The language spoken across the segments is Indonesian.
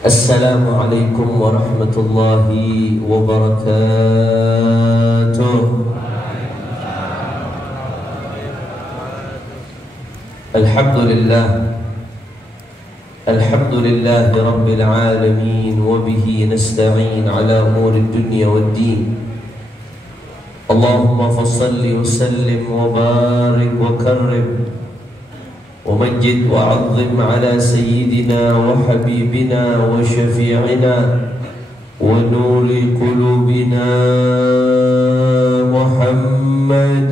Assalamualaikum warahmatullahi wabarakatuh. Alhamdulillah, alhamdulillahi rabbil alamin, wa bihi nasta'in ala umuri dunya waddin. Allahumma fassalli wa sallim wa barik wa karrim ومجد وعظم على سيدنا وحبيبنا وشفيعنا ونور قلوبنا محمد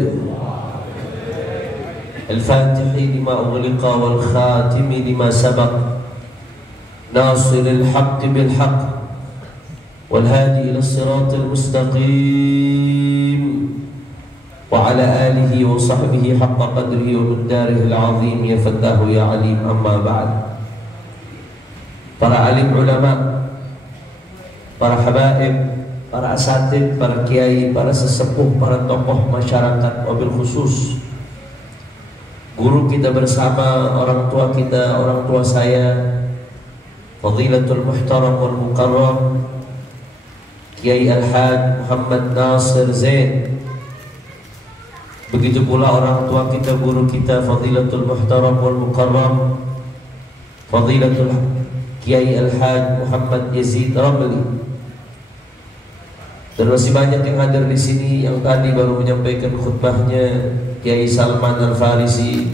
الفاتح لما أغلق والخاتم لما سبق ناصر الحق بالحق والهادي إلى الصراط المستقيم وعلى آله وصحبه حق قدره ومقداره العظيم يا فتاه يا عليم. أما بعد. Para alim ulama, para habaib, para asatid, para kiai, para sesepuh, para tokoh masyarakat, wabil khusus guru kita bersama, orang tua kita, orang tua saya, Fadilatul Muhtaram wal Mukarram Kiai Al-Haj Muhammad Nasir Zain. Begitu pula orang tua kita, guru kita, Fadilatul Muhtaram wal Mukarram Fadilatul Kiai Al-Haj Muhammad Yazid Ramli. Dan masih banyak yang hadir di sini, yang tadi baru menyampaikan khutbahnya Kiai Salman Al-Farisi,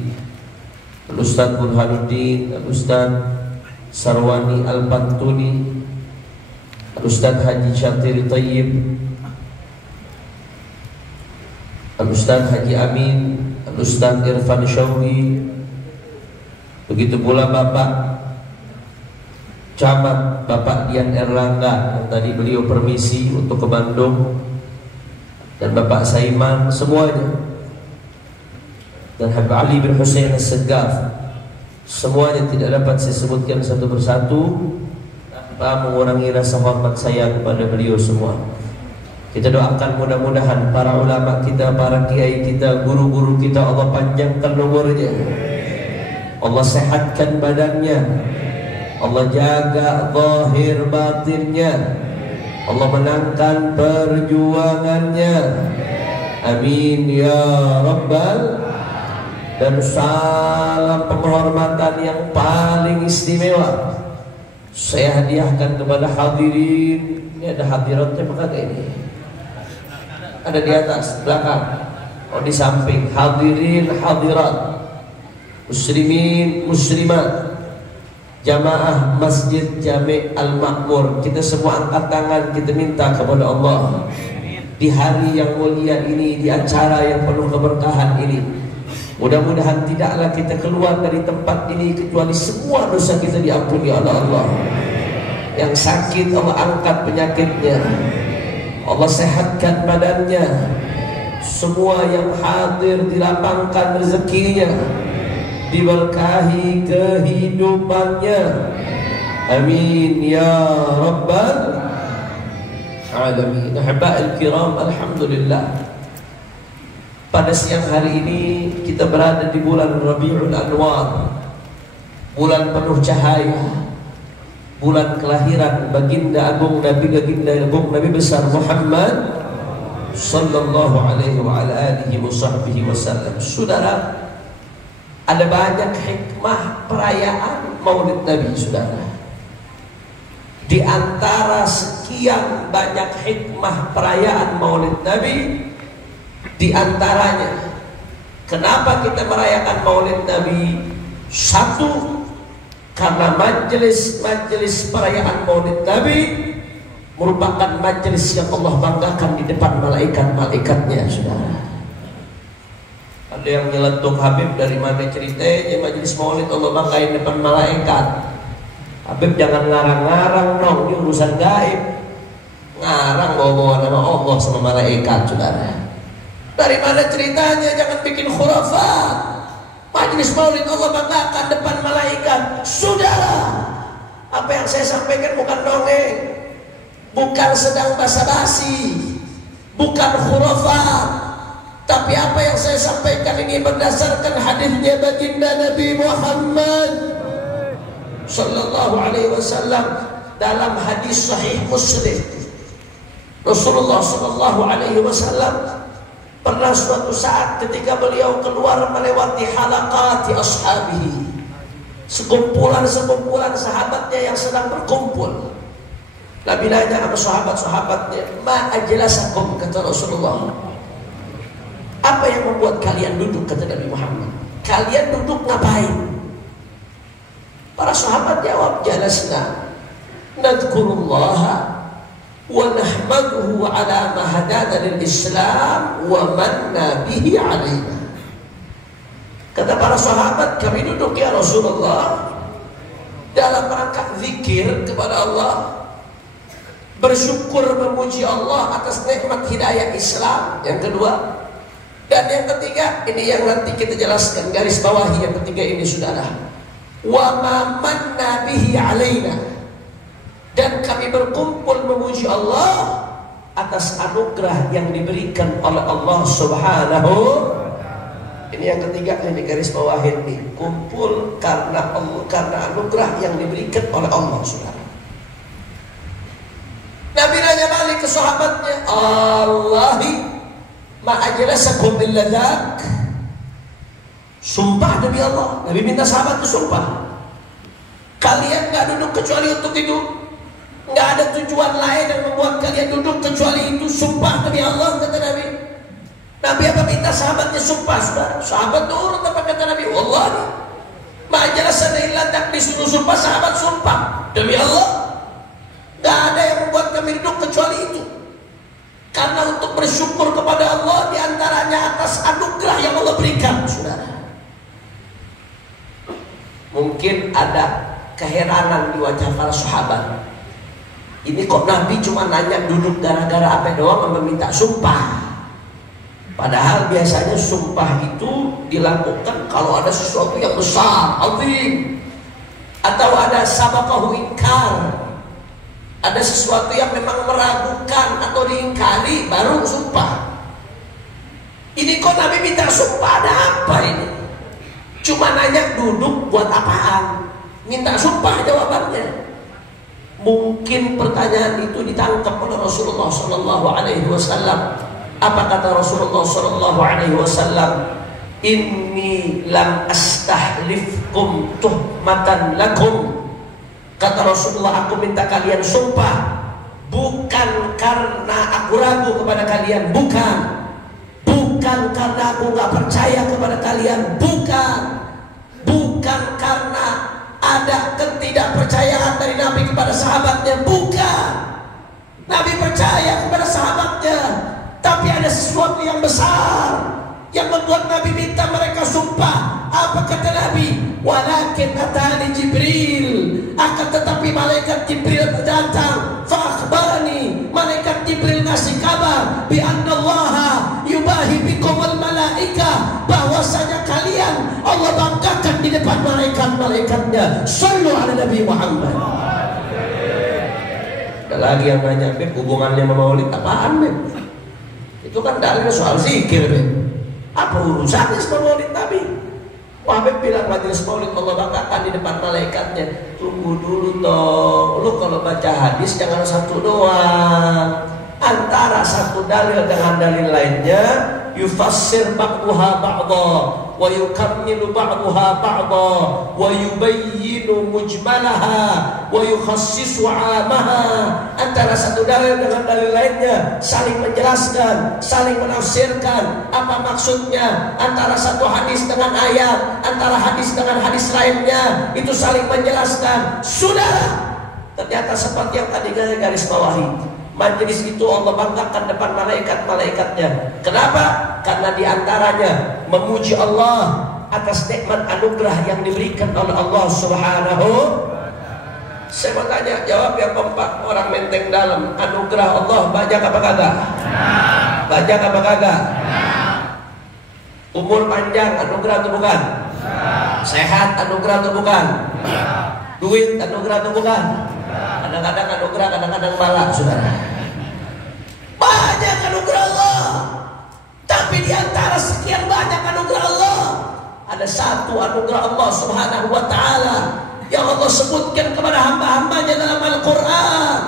Al-Ustaz Burhanuddin, Al-Ustaz Sarwani Al-Pantuni, Al-Ustaz Haji Syatiri Tayyib, Al-Ustaz Haji Amin, Al-Ustaz Irfan Syawhi. Begitu pula Bapak Camat, Bapak Dian Erlangga, yang tadi beliau permisi untuk ke Bandung, dan Bapak Saiman, semuanya, dan Habib Ali bin Hussein As-Segaf, semuanya tidak dapat saya sebutkan satu persatu tanpa mengurangi rasa hormat saya kepada beliau semua. Kita doakan mudah-mudahan para ulama kita, para kiai kita, guru-guru kita, Allah panjangkan umurnya, Allah sehatkan badannya, Allah jaga zahir batinnya, Allah menangkan perjuangannya. Amin ya rabbal. Dan salam penghormatan yang paling istimewa saya hadiahkan kepada hadirin. Ini ada hadiratnya apa kagak ini? Ada di atas, belakang, oh di samping. Hadirin hadirat, muslimin muslimat, jamaah Masjid Jami' Al-Makmur, kita semua angkat tangan, kita minta kepada Allah di hari yang mulia ini, di acara yang penuh keberkahan ini, mudah-mudahan tidaklah kita keluar dari tempat ini kecuali semua dosa kita diampuni oleh Allah. Yang sakit Allah angkat penyakitnya, Allah sehatkan badannya. Semua yang hadir dilapangkan rezekinya, diberkahi kehidupannya. Amin ya rabbal alamin. Ahba'il kiram, alhamdulillah, pada siang hari ini kita berada di bulan Rabiul Anwar, bulan penuh cahaya, bulan kelahiran baginda agung Nabi, baginda agung Nabi besar Muhammad sallallahu alaihi wa ala alihi wa sahbihi wasallam. Saudara, ada banyak hikmah perayaan Maulid Nabi, saudara. Di antara sekian banyak hikmah perayaan Maulid Nabi, di antaranya kenapa kita merayakan Maulid Nabi? Satu, karena majelis perayaan Maulid Nabi merupakan majelis yang Allah banggakan di depan malaikat-malaikatnya, saudara. Ada yang nyeletuk, Habib dari mana ceritanya majelis Maulid Allah banggain depan malaikat? Habib jangan ngarang-ngarang dong, ini urusan gaib. Ngarang bawa-bawa nama Allah sama malaikat, saudara. Dari mana ceritanya? Jangan bikin khurafat. Majelis Maulid Allah banggakan depan malaikat. Saudara, apa yang saya sampaikan bukan dongeng, bukan sedang basa-basi, bukan khurafat, tapi apa yang saya sampaikan ini berdasarkan hadisnya baginda Nabi Muhammad sallallahu alaihi wasallam dalam hadis sahih Muslim, Rasulullah sallallahu alaihi wasallam pernah suatu saat ketika beliau keluar melewati halaqati ashabihi, sekumpulan-sekumpulan sahabatnya yang sedang berkumpul. Nabi nanya sama sahabat-sahabatnya, ma ajlasakum, kata Rasulullah, apa yang membuat kalian duduk, kata Nabi Muhammad, kalian duduk ngapain? Para sahabat jawab, jalasna nadhkurullaha wa nahmaduhu ala ma hadana lil Islam wa manna bihi alaina. Kata para sahabat, kami duduk ya Rasulullah dalam rangka zikir kepada Allah, bersyukur memuji Allah atas nikmat hidayah Islam yang kedua, dan yang ketiga ini yang nanti kita jelaskan, garis bawahi yang ketiga ini saudara, wa ma manna bihi alaina, dan kami berkumpul memuji Allah atas anugerah yang diberikan oleh Allah Subhanahu. Ini yang ketiga, ini garis bawahi ini, kumpul karena Allah, karena anugerah yang diberikan oleh Allah saudara. Nabi nanya balik ke sahabatnya, Allahi ma ajlasakum illa dzak, sumpah demi Allah. Nabi minta sahabat itu sumpah, kalian gak duduk kecuali untuk itu, gak ada tujuan lain yang membuat kalian duduk kecuali itu, sumpah demi Allah, kata Nabi. Nabi apa minta sahabatnya sumpah, saudara. Sahabat nurut apa kata Nabi, wallahi ma ajlasana illa dzak, disuruh sumpah, sahabat sumpah demi Allah, gak ada yang membuat kami duduk kecuali itu, karena untuk bersyukur kepada Allah, diantaranya atas anugerah yang Allah berikan saudara. Mungkin ada keheranan di wajah para sahabat, ini kok Nabi cuma nanya duduk gara-gara apa doang, meminta sumpah. Padahal biasanya sumpah itu dilakukan kalau ada sesuatu yang besar, azim, atau ada sabaqahu inkar, ada sesuatu yang memang meragukan atau diingkari, baru sumpah. Ini kok Nabi minta sumpah, ada apa ini? Cuma nanya duduk buat apaan? Minta sumpah jawabannya. Mungkin pertanyaan itu ditangkap oleh Rasulullah sallallahu alaihi wasallam. Apa kata Rasulullah sallallahu alaihi wasallam? Inni lam astahlifkum tuhmatan lakum. Kata Rasulullah, aku minta kalian sumpah bukan karena aku ragu kepada kalian, bukan karena aku gak percaya kepada kalian, bukan karena ada ketidakpercayaan dari Nabi kepada sahabatnya, bukan. Nabi percaya kepada sahabatnya, tapi ada sesuatu yang besar yang membuat Nabi minta mereka sumpah. Apa kata Nabi? Walakin atani Jibril, akan tetapi malaikat Jibril datang, fa akhbarani, malaikat Jibril ngasih kabar, bi annallaha yubahi bikum wal malaika, bahwasanya kalian Allah banggakan di depan malaikat-malaikatnya. Shallu ala Nabi Muhammad. Ada lagi yang nanya, Beb, hubungannya sama maulid apaan, Beb? Itu kan dalilnya soal zikir, Beb. Apa urusannya sama maulid Nabi? Wahbib bilang majelis maulid Allah banggakan di depan malaikatnya. Tunggu dulu dong, lu kalau baca hadis jangan satu doang, antara satu dalil dengan dalil lainnya, yufassir ba'duha ba'dha wa yukammilu ba'duha ba'dha wa yubayyinu mujmalaha wa yukhassisu 'amaha. Antara satu dalil dengan dalil lainnya saling menjelaskan, saling menafsirkan apa maksudnya. Antara satu hadis dengan ayat, antara hadis dengan hadis lainnya, itu saling menjelaskan. Sudah, ternyata seperti yang tadi garis bawahi, majelis itu Allah banggakan depan malaikat-malaikatnya. Kenapa? Karena diantaranya memuji Allah atas nikmat anugerah yang diberikan oleh Allah Subhanahu. Saya mau tanya, jawab yang keempat, orang menteng dalam. Anugerah Allah banyak apa kagak? Banyak apa kagak? Umur panjang anugerah atau bukan? Sehat anugerah atau bukan? Duit anugerah atau bukan? Kadang-kadang anugerah, kadang-kadang bala, saudara. Banyak anugerah Allah, tapi di antara sekian banyak anugerah Allah, ada satu anugerah Allah Subhanahu wa ta'ala yang Allah sebutkan kepada hamba-hambanya dalam Al-Quran.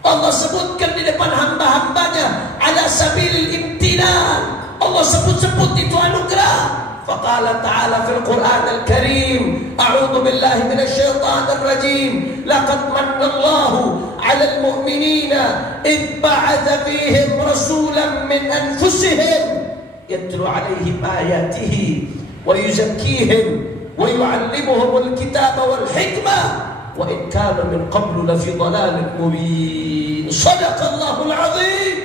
Allah sebutkan di depan hamba-hambanya ala sabilil imtinan. Allah sebut-sebut itu anugerah. Faqala ta'ala fil Qur'anil Karim, a'udzu billahi minasyaitonir rajim, laqad manallahu 'alal mu'minina id ba'atha fihim rasulan min anfusihim yatlu 'alaihim ayatihi wa yuzakkihim wa yu'allimuhumul kitaba wal hikmah wa in kana min qablu lafi dhalalin mubin. Shadaqallahul 'azim.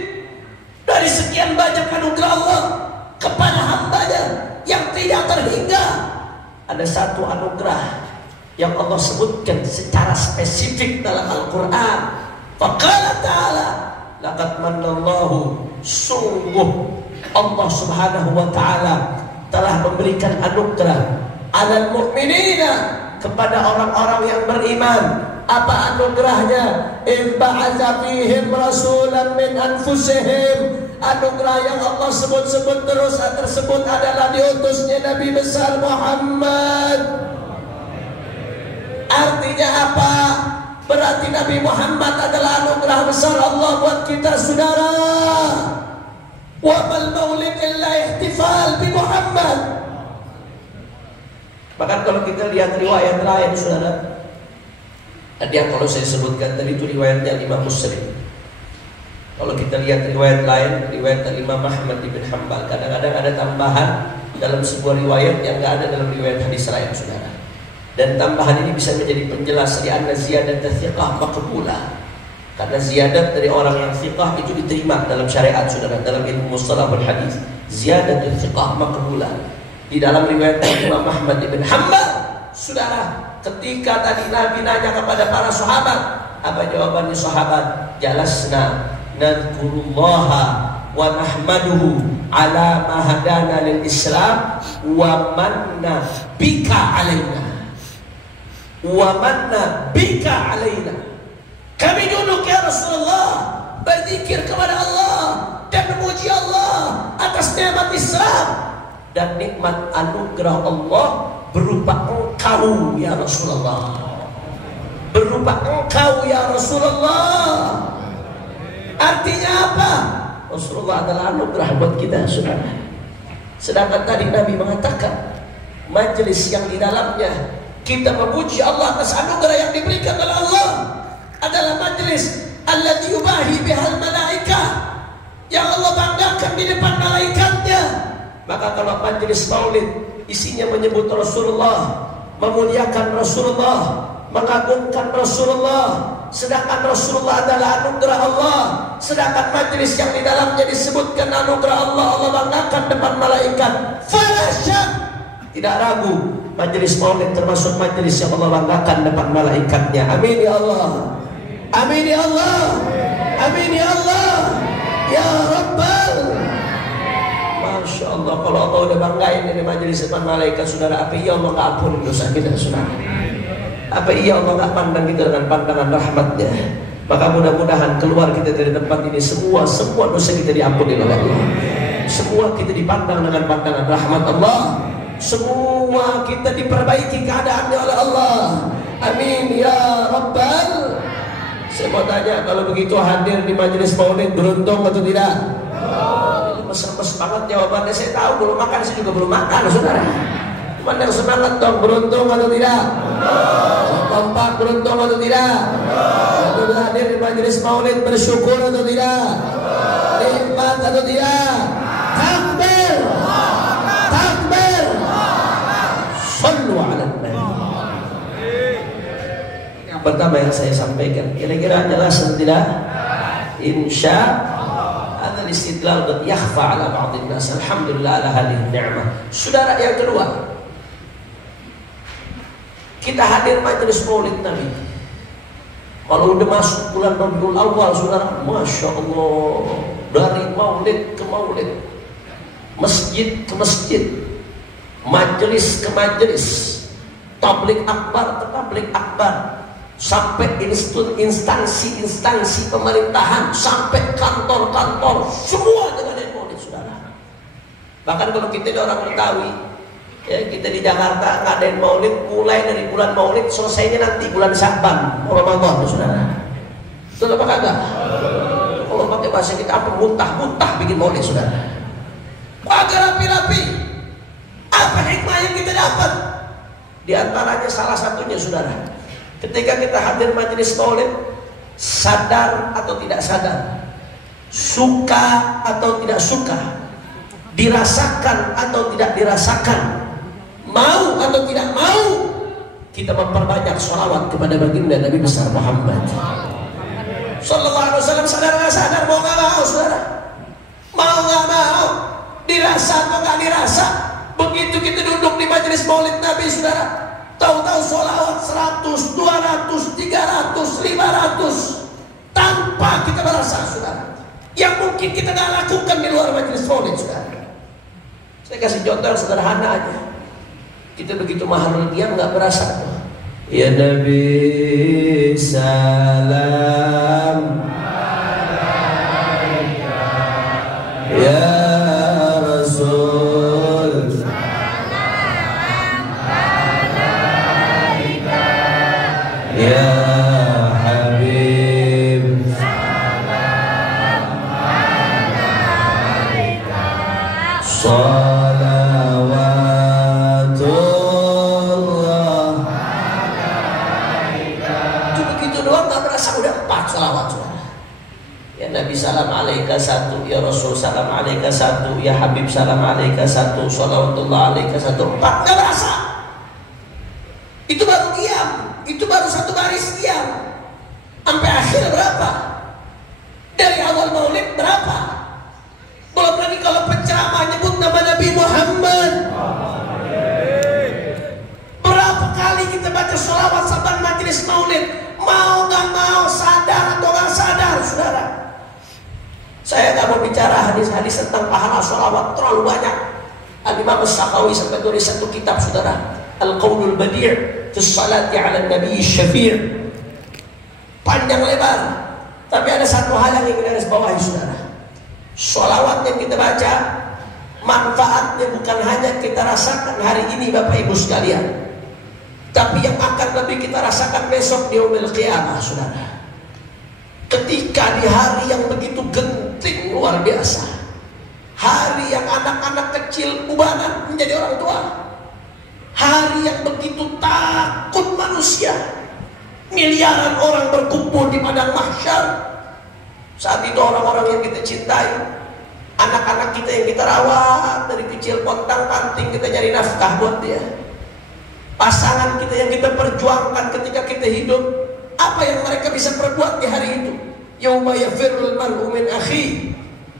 Dari sekian banyak anugerah Allah kepada hambanya yang tidak terhingga, ada satu anugerah yang Allah sebutkan secara spesifik dalam Al-Quran. Faqala ta'ala, laqad manallahu, sungguh Allah subhanahu wa ta'ala telah memberikan anugerah alal mu'minina, kepada orang-orang yang beriman. Apa anugerahnya? In ba'atha fihim rasulan min anfusihim. Anugerah yang Allah sebut-sebut terus tersebut adalah diutusnya Nabi besar Muhammad. Artinya apa? Berarti Nabi Muhammad adalah anugerah besar Allah buat kita, saudara. Wa mal maulid illa ihtifal bi Muhammad. Bahkan kalau kita lihat riwayat lain, saudara, tadi yang kalau saya sebutkan tadi itu riwayatnya Imam Muslim. Kalau kita lihat riwayat lain, riwayat Imam Ahmad bin Hanbal, kadang-kadang ada tambahan dalam sebuah riwayat yang tidak ada dalam riwayat hadis lain, saudara. Dan tambahan ini bisa menjadi penjelas di anna ziyadat thiqah maqbulah. Karena ziyadat dari orang yang thiqah itu diterima dalam syariat, saudara, dalam ilmu mustalahul hadis. Ziyadat thiqah maqbulah. Di dalam riwayat Imam Ahmad bin Hanbal, saudara, ketika tadi Nabi nanya kepada para sahabat, apa jawabannya sahabat? Jalasna nadkurullaha wa nahmaduhu ala ma hadana lil Islam wa manna bika alaina. Wa manna bika alaina. Kami duduk ya Rasulullah berzikir kepada Allah dan memuji Allah atas nikmat Islam dan nikmat anugerah Allah berupa engkau ya Rasulullah. Berupa engkau ya Rasulullah. Artinya apa? Rasulullah adalah anugerah buat kita, saudara. Sedangkan tadi Nabi mengatakan majelis yang di dalamnya kita memuji Allah atas anugerah yang diberikan oleh Allah adalah majelis alladzi yubahi bihal malaikah, yang Allah banggakan di depan malaikatnya. Maka kalau majelis maulid isinya menyebut Rasulullah, memuliakan Rasulullah, mengagungkan Rasulullah, sedangkan Rasulullah adalah anugerah Allah, sedangkan majelis yang di dalamnya disebutkan anugerah Allah, Allah banggakan depan malaikat. Fala syak, tidak ragu, majelis maulid termasuk majelis yang Allah banggakan depan malaikatnya. Amin ya Allah. Amin ya Allah. Amin ya Allah. Ya Rabbal. Masya Allah, kalau Allah udah banggain ini majelis depan malaikat, saudara, apa iya Allah gak ampun dosa kita, saudara? Apa iya Allah gak pandang kita dengan pandangan rahmatnya? Maka mudah-mudahan keluar kita dari tempat ini semua dosa kita diampuni oleh Allah. Semua kita dipandang dengan pandangan rahmat Allah. Semua kita diperbaiki keadaannya oleh Allah. Amin ya Rabbal. Saya mau tanya, kalau begitu hadir di majelis maulid beruntung atau tidak? Mesem-mesem banget jawabannya. Saya tahu belum makan, saya juga belum makan, saudara. Cuman yang semangat dong, beruntung atau tidak? Kompak, beruntung atau tidak? Kalau hadir di majelis maulid bersyukur atau tidak? Nikmat atau tidak? Takbir, takbir. Sallu ala nabi. Yang pertama yang saya sampaikan, kira-kira jelas atau tidak? Insya Allah istidlal qad yakhfa ala ba'dhin nas. Alhamdulillah ala hadhihi ni'mah. Saudara, yang kedua, kita hadir majelis maulid Nabi. Kalau udah masuk bulan Rabiul Awal, saudara, masya Allah, dari maulid ke maulid, masjid ke masjid, majelis ke majelis, tablik akbar ke tablik akbar, sampai instansi pemerintahan, sampai kantor-kantor, semua dengan maulid, saudara. Bahkan kalau kita ini orang Betawi, Ya, kita di Jakarta ngadain maulid mulai dari bulan maulid, selesainya nanti bulan Sya'ban, Ramadan, saudara. Betul apa kagak? Kalau pakai bahasa kita apa? Muntah-muntah bikin maulid, saudara. Agak rapi-rapi. Apa hikmah yang kita dapat? Di antaranya salah satunya, saudara, ketika kita hadir majelis maulid, sadar atau tidak sadar, suka atau tidak suka, dirasakan atau tidak dirasakan, mau atau tidak mau, kita memperbanyak sholawat kepada baginda Nabi besar Muhammad Sallallahu Alaihi Wasallam. Sadar nggak sadar, mau nggak mau, saudara, mau nggak mau, dirasa atau nggak dirasa, begitu kita duduk di majelis maulid Nabi, saudara, tahu-tahu sholawat 100, 200, 300, 500 tanpa kita merasa, saudara, yang mungkin kita nggak lakukan di luar majelis maulid, saudara. Saya kasih contoh yang sederhana aja. Kita begitu maharul diam nggak berasa tuh. Ya Nabi salam alaika, ya Rasul salam alaika, ya Habib salam alaika, Nabi salam alaika satu, ya Rasul salam alaika satu, ya Habib salam alaika satu, sholawatullah alaika satu, 4. Nggak berasa. Itu baru diam, itu baru satu baris diam. Sampai akhir berapa? Dari awal maulid berapa? Belum lagi kalau penceramah nyebut nama Nabi Muhammad. Berapa kali kita baca sholawat saban majelis maulid? Mau nggak mau, sadar atau nggak sadar, saudara. Saya nggak mau bicara hadis-hadis tentang pahala sholawat, terlalu banyak. Al-Imam As-Sakhawi sampai tulis satu kitab, saudara, Al-Qaulul Badi' fi Sholati 'ala Nabi Syafi'. Panjang lebar. Tapi ada satu hal yang ingin garis bawahi, saudara. Sholawat yang kita baca, manfaatnya bukan hanya kita rasakan hari ini, Bapak Ibu sekalian, tapi yang akan lebih kita rasakan besok di yaumil qiyamah, saudara. Ketika di hari yang begitu genting luar biasa, hari yang anak-anak kecil ubanan menjadi orang tua, hari yang begitu takut manusia, miliaran orang berkumpul di padang mahsyar. Saat itu orang-orang yang kita cintai, anak-anak kita yang kita rawat dari kecil pontang-panting, kita nyari nafkah buat dia, pasangan kita yang kita perjuangkan ketika kita hidup, apa yang mereka bisa perbuat di hari itu? Yauma yafirrul mar'u min akhihi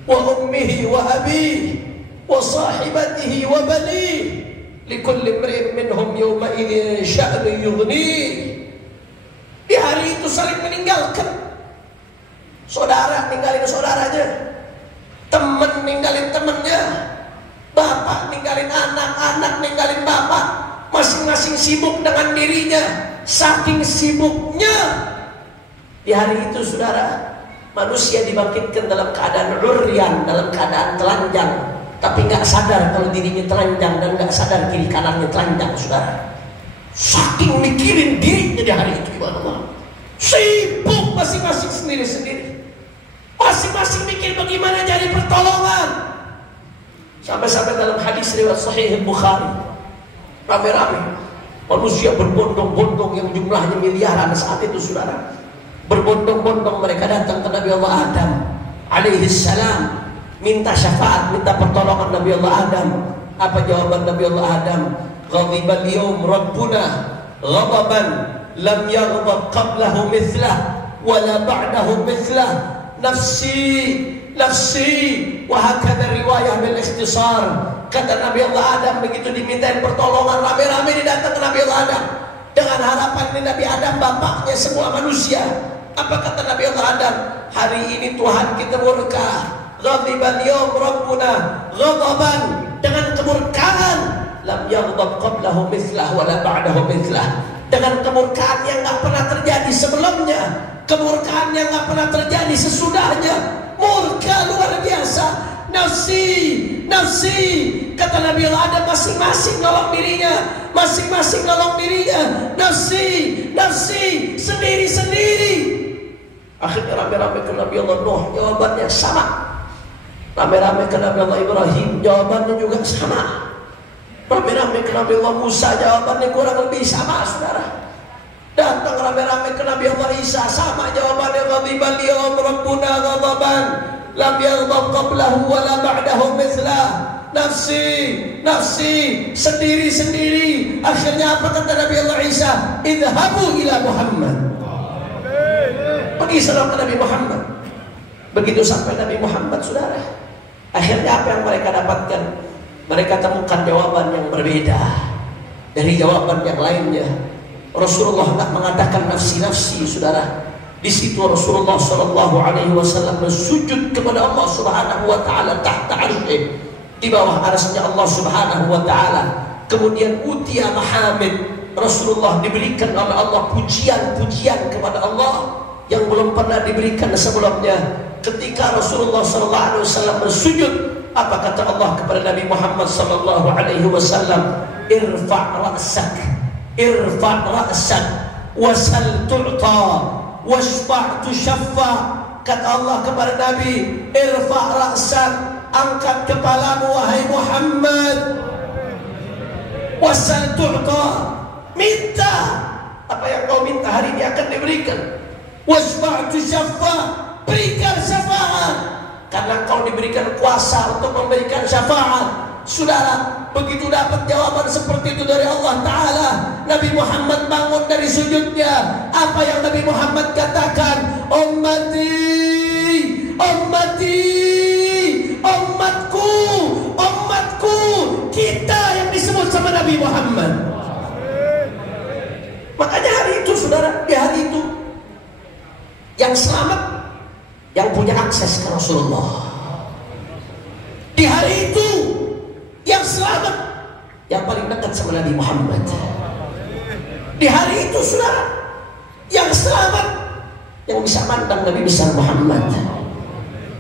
wa ummihi wa abihi wa sahibatihi wa banihi likulli imri'in minhum yawma idzin sya'nun yughnihi. Di hari itu saling meninggalkan. Saudara ninggalin saudaranya, teman ninggalin temannya, bapak ninggalin anak, anak ninggalin bapak, masing-masing sibuk dengan dirinya. Saking sibuknya di hari itu, saudara, manusia dibangkitkan dalam keadaan uryan, dalam keadaan telanjang, tapi nggak sadar kalau dirinya telanjang dan nggak sadar kiri kanannya telanjang, saudara. Saking mikirin dirinya di hari itu, gimana? Sibuk masing-masing sendiri-sendiri, masing-masing mikir bagaimana cari pertolongan. Sampai-sampai dalam hadis riwayat Sahih Bukhari, rame-rame manusia berbondong-bondong yang jumlahnya miliaran saat itu, saudara. Berbondong-bondong mereka datang ke Nabi Allah Adam alaihi salam, minta syafaat, minta pertolongan Nabi Allah Adam. Apa jawaban Nabi Allah Adam? Ghadibal yawm Rabbuna ghadaban lam yaghdab qablahu mithlah wala ba'dahu mithlah, nafsi nafsi. Wa hakadha riwayah bil ikhtisar. Kata Nabi Allah Adam, begitu dimintain pertolongan, rame-rame didatang ke Nabi Allah Adam dengan harapan ini Nabi Adam bapaknya semua manusia. Apa kata Nabi Allah Adam? Hari ini Tuhan kita murka. Ghadiban yawm Rabbuna ghadaban, dengan kemurkaan lam yaghdab qablahu mithlah wala ba'dahu mithlah, dengan kemurkaan yang nggak pernah terjadi sebelumnya, kemurkaan yang nggak pernah terjadi sesudahnya. Murka luar biasa. nafsi, nafsi. Kata Nabi Allah Adam, masing-masing nolong dirinya, masing-masing nolong dirinya. Nafsi, nafsi, sendiri-sendiri. Akhirnya rame-rame ke Nabi Allah Nuh, jawabannya sama. Rame-rame ke Nabi Allah Ibrahim, jawabannya juga sama. Rame-rame ke Nabi Allah Musa, jawabannya kurang lebih sama, saudara. Datang rame-rame ke Nabi Allah Isa, sama jawabannya. Ghadibal yawm rabbuna ghadaban lam yaghdab qablahu wa la ba'dahu mithlah. Nafsi, nafsi, sendiri-sendiri. Akhirnya apa kata Nabi Allah Isa? Idhabu ila Muhammad. Pergi salam ke Nabi Muhammad. Begitu sampai Nabi Muhammad, saudara, akhirnya apa yang mereka dapatkan? Mereka temukan jawaban yang berbeda dari jawaban yang lainnya. Rasulullah tak mengatakan nafsi-nafsi, saudara. Di situ Rasulullah Shallallahu Alaihi Wasallam bersujud kepada Allah Subhanahu Wa Taala tahta arsyih, di bawah arsy Allah Subhanahu Wa Taala. Kemudian utia mahamid, Rasulullah diberikan oleh Allah pujian-pujian kepada Allah yang belum pernah diberikan sebelumnya. Ketika Rasulullah Shallallahu Alaihi Wasallam bersujud, apa kata Allah kepada Nabi Muhammad Sallallahu Alaihi Wasallam? Irfa' ra'sak, irfa' ra'sak, wasal tu'ta, washfa' tushaffa. Kata Allah kepada Nabi, irfa' ra'sak, angkat kepalamu wahai Muhammad, wasal tu'ta, minta apa yang kau minta hari ini akan diberikan. Washfa' tushaffa, berikan syafaat, karena kau diberikan kuasa untuk memberikan syafaat. Saudara, begitu dapat jawaban seperti itu dari Allah Ta'ala, Nabi Muhammad bangun dari sujudnya. Apa yang Nabi Muhammad katakan? Ummati, ummati, ummatku, ummatku. Kita yang disebut sama Nabi Muhammad. Makanya hari itu, saudara, di hari itu yang selamat, yang punya akses ke Rasulullah. Di hari itu yang selamat, yang paling dekat sama Nabi Muhammad. Di hari itu, saudara, yang selamat, yang bisa mandang Nabi besar Muhammad.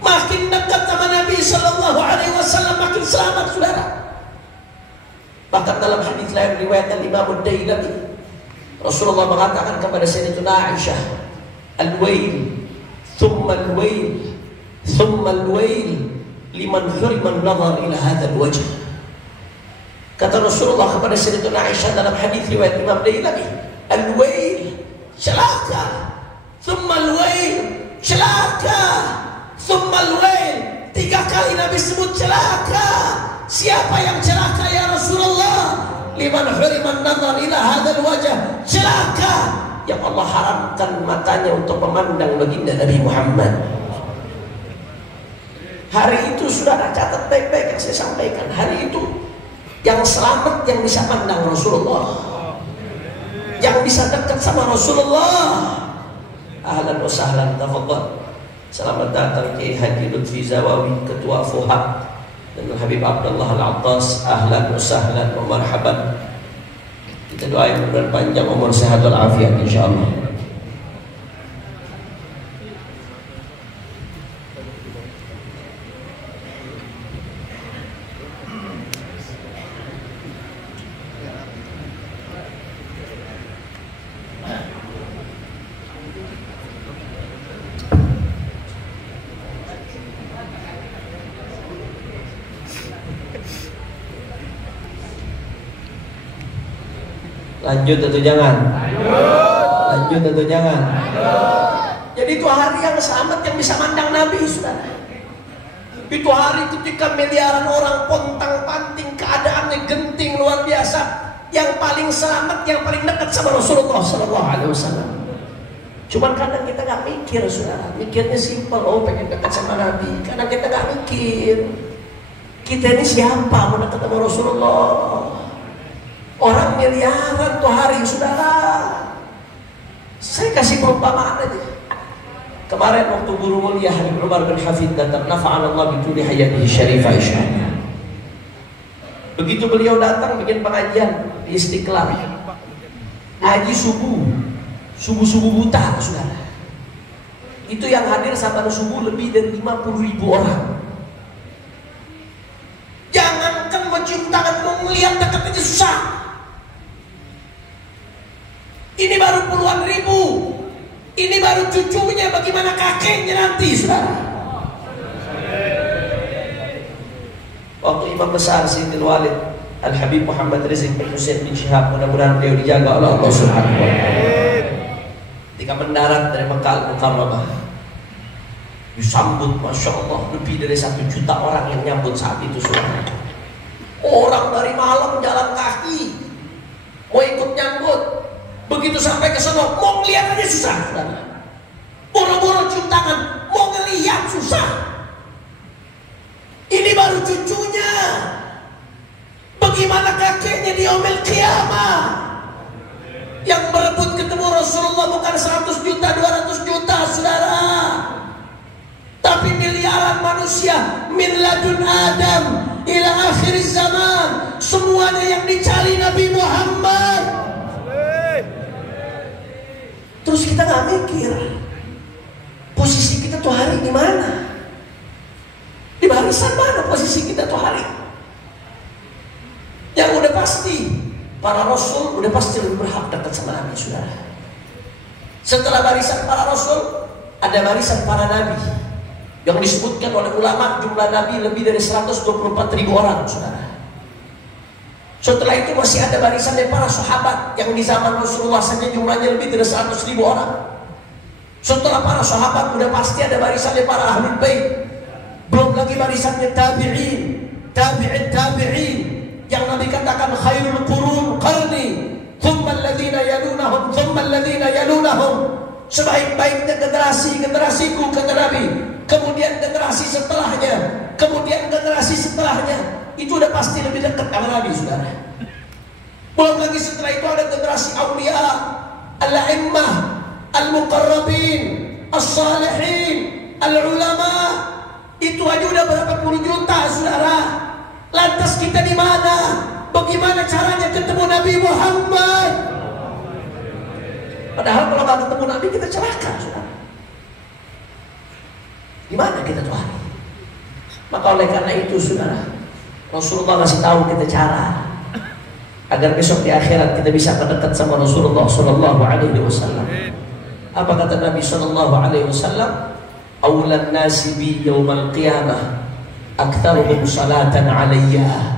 Makin dekat sama Nabi Sallallahu Alaihi Wasallam, makin selamat, saudara. Bahkan dalam hadis lain riwayat Imam Ad-Dailami, Rasulullah mengatakan kepada Sayyidatuna Aisyah, al-wail, thumma al-wail, thumma al-wail liman hurima an-nazar ila hadzal wajh. Kata Rasulullah kepada Sayyidatuna Aisyah dalam hadis riwayat Imam Dailami, al-wail, celaka, thumma al-wail, celaka, thumma al-wail. 3 kali Nabi sebut celaka. Siapa yang celaka ya Rasulullah? Liman hurima an-nazar ila hadzal wajh, celaka yang Allah haramkan matanya untuk memandang baginda Nabi Muhammad. Hari itu, saudara, catat baik-baik yang saya sampaikan. Hari itu yang selamat, yang bisa pandang Rasulullah, yang bisa dekat sama Rasulullah. Ahlan wa sahlan, tafadhal. Selamat datang Kiai Haji Lutfi Zawawi, Ketua FUHAP, dan Habib Abdullah Al-Attas. Ahlan wa sahlan wa marhaban. Kita doain mudah panjang umur, sehat walafiat insyaallah. Lanjut atau jangan? Lanjut atau jangan? Jadi itu hari yang selamat, yang bisa mandang Nabi, saudara. Itu hari ketika miliaran orang pontang-panting, keadaannya genting luar biasa. Yang paling selamat, yang paling dekat sama Rasulullah Sallallahu Alaihi Wasallam. Cuman kadang kita nggak mikir, saudara. Mikirnya simpel, oh pengen dekat sama Nabi. Kadang kita nggak mikir, kita ini siapa mau dekat sama Rasulullah. Orang miliaran tuh hari, saudara. Saya kasih perumpamaan aja. Kemarin waktu guru mulia Habib Umar bin Hafid datang, nafa'anallah bituli hayatihi syarifah insyaallah. Begitu beliau datang bikin pengajian di Istiqlal, ngaji subuh buta, saudara. Itu yang hadir saban subuh lebih dari 50.000 orang. Ini baru puluhan ribu. Ini baru cucunya, bagaimana kakeknya nanti, saudara? Waktu Imam besar Sayyidil Walid Al-Habib Muhammad Rizq bin Husain bin Syihab, mudah-mudahan beliau dijaga oleh Allah Subhanahu wa ta'ala. Ketika mendarat dari Mekah Al-Mukarramah, disambut, Masya Allah, lebih dari 1 juta orang yang nyambut saat itu, saudara. Orang dari malam jalan kaki mau ikut nyambut. Begitu sampai ke sana, mau ngeliat aja susah, saudara. Boro-boro cium tangan, mau ngeliat susah. Ini baru cucunya. Bagaimana kakeknya di yaumil qiyamah, yang berebut ketemu Rasulullah bukan 100 juta, 200 juta, saudara, tapi miliaran manusia, min ladun Adam ila akhir zaman, semuanya yang dicari Nabi Muhammad. Terus kita nggak mikir posisi kita tuh hari di mana? Di barisan mana posisi kita tuh hari? Yang udah pasti, para Rasul udah pasti lebih berhak dekat sama Nabi, saudara. Setelah barisan para Rasul, ada barisan para Nabi yang disebutkan oleh ulama jumlah Nabi lebih dari 124.000 orang, saudara. Setelah itu masih ada barisan dari para sahabat yang di zaman Rasulullah saja jumlahnya lebih dari 100.000 orang. Setelah para sahabat udah pasti ada barisan dari para ahlul bait. Belum lagi barisannya tabi'in, tabi'in yang Nabi katakan khairul qurun qarni, thumma alladhina yalunahum, thumma alladhina yalunahum. Sebaik-baiknya generasiku, kata Nabi. Kemudian generasi setelahnya, kemudian generasi setelahnya. Itu udah pasti lebih dekat sama Nabi, saudara. Belum lagi setelah itu ada generasi awliya, al-a'immah, al-muqarrabin, as-salihin, al-ulama. Itu aja udah berapa puluh juta, saudara. Lantas kita di mana? Bagaimana caranya ketemu Nabi Muhammad? Padahal kalau nggak ketemu Nabi kita celaka, saudara. Di mana kita tuh hari? Maka oleh karena itu, saudara, Rasulullah kasih tahu kita cara agar besok di akhirat kita bisa mendekat sama Rasulullah Sallallahu Alaihi Wasallam. Apa kata Nabi Sallallahu Alaihi Wasallam? Awlan nasi bi yaumal qiyamah aktsaruhum salatan alayya.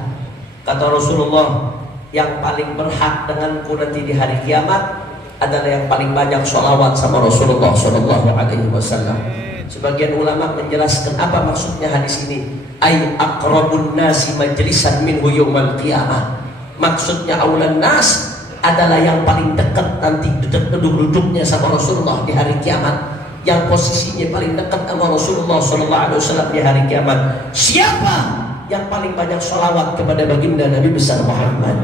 Kata Rasulullah, yang paling berhak denganku nanti di hari kiamat adalah yang paling banyak sholawat sama Rasulullah Sallallahu Alaihi Wasallam. Sebagian ulama menjelaskan apa maksudnya hadis ini. Ay aqrabun nasi majlisan minhu yaumal qiyamah. Maksudnya awlan nas adalah yang paling dekat nanti duduk-duduknya sama Rasulullah di hari kiamat, yang posisinya paling dekat sama Rasulullah Sallallahu Alaihi Wasallam di hari kiamat. Siapa yang paling banyak sholawat kepada baginda Nabi besar Muhammad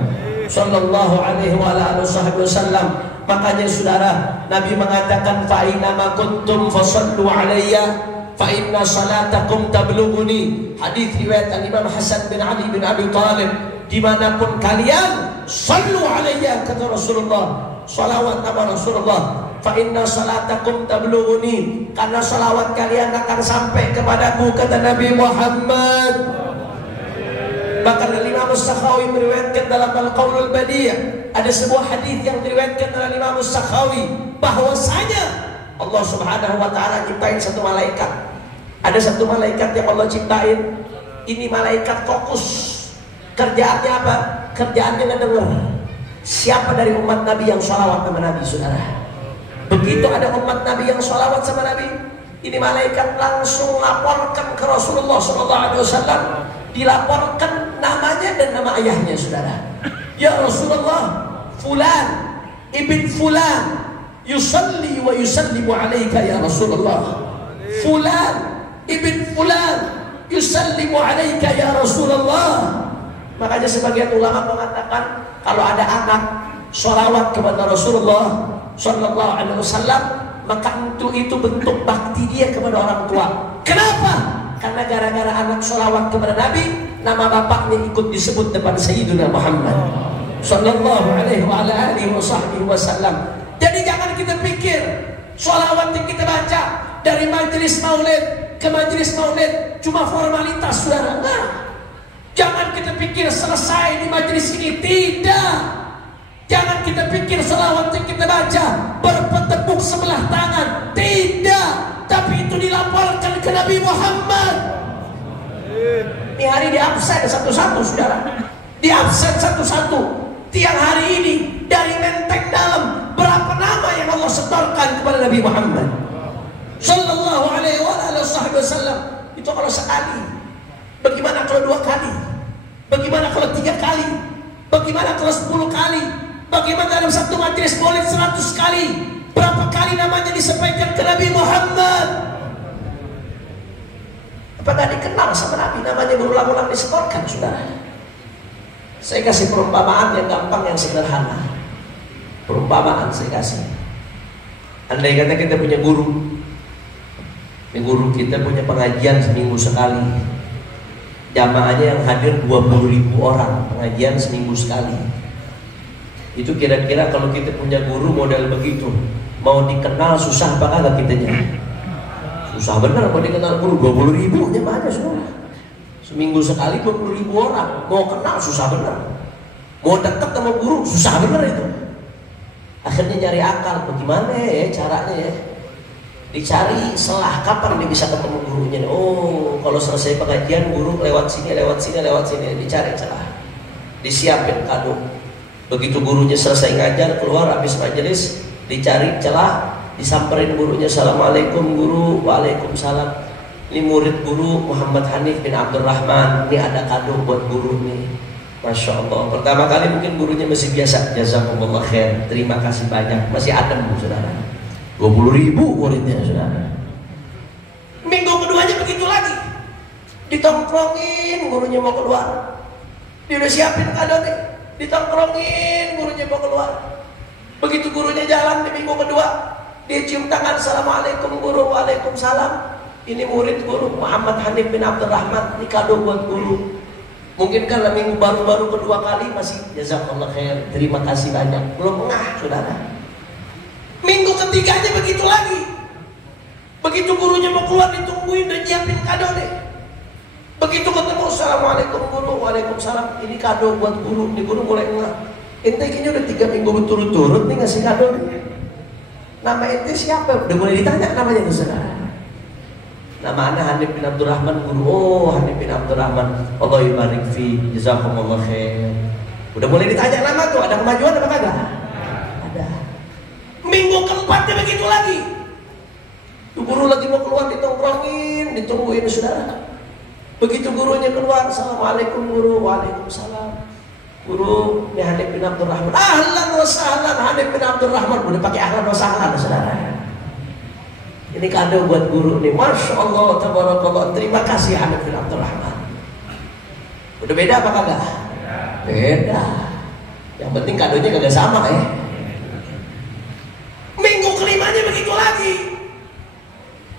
Sallallahu Alaihi Wasallam? Makanya saudara, Nabi mengatakan fa inna ma kuntum fasallu alayya fa inna salatakum tablughuni. Hadis riwayat Imam Hasan bin Ali bin Abi Thalib, dimanapun kalian sallu alayya, kata Rasulullah, salawat nama Rasulullah. Fa inna salatakum tablughuni, karena salawat kalian akan sampai kepadaku, kata Nabi Muhammad. Bahkan Imam As-Sakhawi meriwayatkan dalam Al-Qaulul Badi', ada sebuah hadis yang diriwayatkan oleh Imam As-Sakhawi bahwasanya Allah Subhanahu wa taala ciptain satu malaikat. Ada satu malaikat yang Allah ciptain. Ini malaikat fokus. Kerjaannya apa? Kerjaannya ngedenger siapa dari umat Nabi yang sholawat sama Nabi, saudara. Begitu ada umat Nabi yang sholawat sama Nabi, ini malaikat langsung laporkan ke Rasulullah SAW. Dilaporkan namanya dan nama ayahnya, saudara. Ya Rasulullah, fulan ibn fulan yusalli wa yusallimu alaika ya Rasulullah. Fulan ibn fulan yusallimu alaika ya Rasulullah. Makanya sebagian ulama mengatakan kalau ada anak sholawat kepada Rasulullah Sallallahu Alaihi Wasallam, maka itu bentuk bakti dia kepada orang tua. Kenapa? Karena gara-gara anak sholawat kepada Nabi, nama bapaknya ikut disebut depan Sayyidina Muhammad Sallallahu Alaihi Wasallam. Jadi jangan kita pikir sholawat yang kita baca dari majelis maulid ke majelis maulid cuma formalitas, saudara. Nah, jangan kita pikir selesai di majelis ini. Tidak. Jangan kita pikir selawat yang kita baca bertepuk sebelah tangan. Tidak. Tapi itu dilaporkan ke Nabi Muhammad. Ini hari di absen satu-satu, saudara. Di absen satu-satu. Tiang hari ini dari menteng dalam, berapa nama yang Allah setorkan kepada Nabi Muhammad Sallallahu alaihi wasallam. Itu kalau sekali. Bagaimana kalau 2 kali? Bagaimana kalau 3 kali? Bagaimana kalau 10 kali? Bagaimana dalam satu majelis maulid 100 kali? Berapa kali namanya disampaikan ke Nabi Muhammad? Apakah dikenal sama Nabi? Namanya berulang-ulang disetorkan, saudara. Saya kasih perumpamaan yang gampang, yang sederhana. Perumpamaan saya kasih. Andai kata kita punya guru. Guru kita punya pengajian seminggu sekali. Jamaahnya yang hadir 20.000 orang, pengajian seminggu sekali. Itu kira-kira kalau kita punya guru model begitu, mau dikenal susah apa kagak kitanya? Susah bener mau dikenal guru. 20.000 jamaahnya semua. Seminggu sekali 20.000 orang, mau kenal susah bener. Mau deket sama guru susah bener itu. Akhirnya nyari akal, bagaimana ya caranya ya? Dicari selah kapan dia bisa ketemu gurunya. Oh, kalau selesai pengajian guru lewat sini, dicari celah. Disiapin kado. Begitu gurunya selesai ngajar, keluar habis majelis, dicari celah, disamperin gurunya. Assalamualaikum guru. Waalaikumsalam. Ini murid guru Muhammad Hanif bin Abdurrahman. Ini ada kado buat guru nih. Masya Allah. Pertama kali mungkin gurunya masih biasa. Jazakumullah khair. Terima kasih banyak. Masih adem, saudara. 20.000 muridnya, saudara. Minggu keduanya begitu lagi. Ditongkrongin, gurunya mau keluar. Dia udah siapin kado nih. Ditongkrongin, gurunya mau keluar. Begitu gurunya jalan di minggu kedua, dia cium tangan. Assalamualaikum guru. Waalaikumsalam. Ini murid guru Muhammad Hanif bin Abdurrahman. Ini kado buat guru. Mungkin karena minggu baru-baru kedua kali masih jazakallah khair. Terima kasih banyak. Belum ngah, saudara. Minggu ketiganya begitu lagi. Begitu gurunya mau keluar, ditungguin dan nyiapin kado deh. Begitu ketemu, assalamualaikum guru. Waalaikumsalam. Ini kado buat guru. Ini guru mulai ngah. Ente kayaknya udah 3 minggu berturut-turut nih ngasih kado nih. Nama ente siapa? Udah mulai ditanya namanya tuh, saudara. Nama anak Hanif bin Abdurrahman guru. Oh, Hanif bin Abdurrahman. Allah yubarik fi. Jazakumullah khair. Udah mulai ditanya nama tuh. Ada kemajuan apa kagak? Ada. Minggu keempatnya begitu lagi. Tuh guru lagi mau keluar, ditongkrongin, ditungguin, saudara. Begitu gurunya keluar, assalamualaikum guru. Waalaikumsalam. Guru, ini Hanif bin Abdurrahman. Ahlan wa sahlan Hanif bin Abdurrahman. Udah pakai ahlan wa sahlan, saudara. Ini kado buat guru nih. Masya Allah, tabarakallah. Terima kasih Hanif bin Abdurrahman. Udah beda apa kagak? Beda. Yang penting kadonya kagak sama ya. Minggu kelimanya begitu lagi.